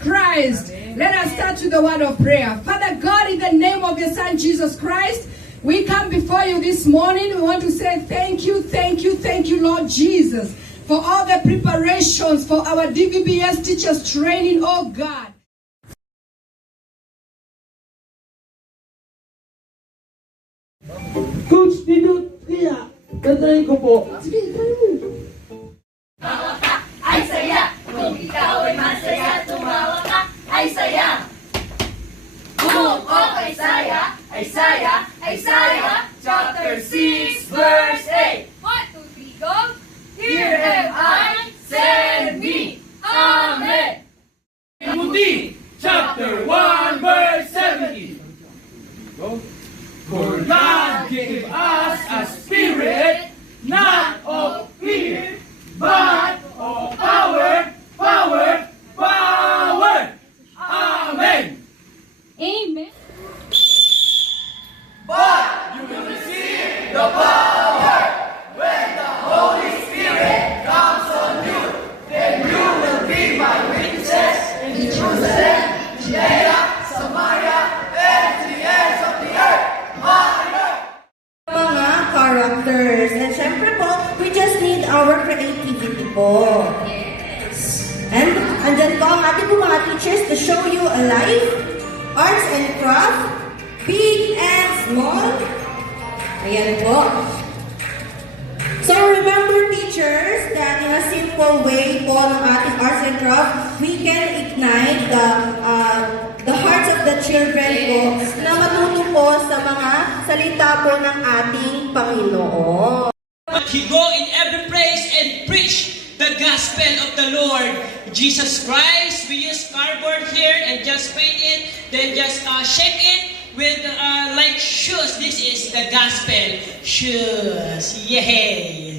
Christ. Let us start with the word of prayer. Father God, in the name of your Son, Jesus Christ, we come before you this morning. We want to say thank you, Lord Jesus, for all the preparations for our DVBS teachers training, oh God. Coach, dito kaya, tatry ko po. Sige, try mo. Tumawa ka, ay saya. Kung ikaw ay masaya, tumawa ka, ay saya. Kung okay saya, ay saya, ay saya. Chapter 6, verse 8. 1, 2, 3, go. Here am I, send me. Amen. Timothy, chapter 1, verse 17. For God gave us a spirit, not of fear, but of power, power, power. Amen. Amen. But you will receive the power when the Holy Spirit comes on you. Then you will be my witnesses in Jerusalem, Judea, Samaria, and to the ends of the earth. Mga characters. And syempre po, we just need our creativity po. Yes. And andyan po ang ating po mga teachers to show you a life, arts and craft, big and small. Ayan po. So remember teachers that in a simple way po ng ating arts and craft, we can ignite the hearts of the children po na matuto po sa mga salita po ng ating Panginoon. But he go in every place and preach the gospel of the Lord Jesus Christ. We use cardboard here and just paint it, then just shape it with like shoes. This is the gospel shoes. Yay!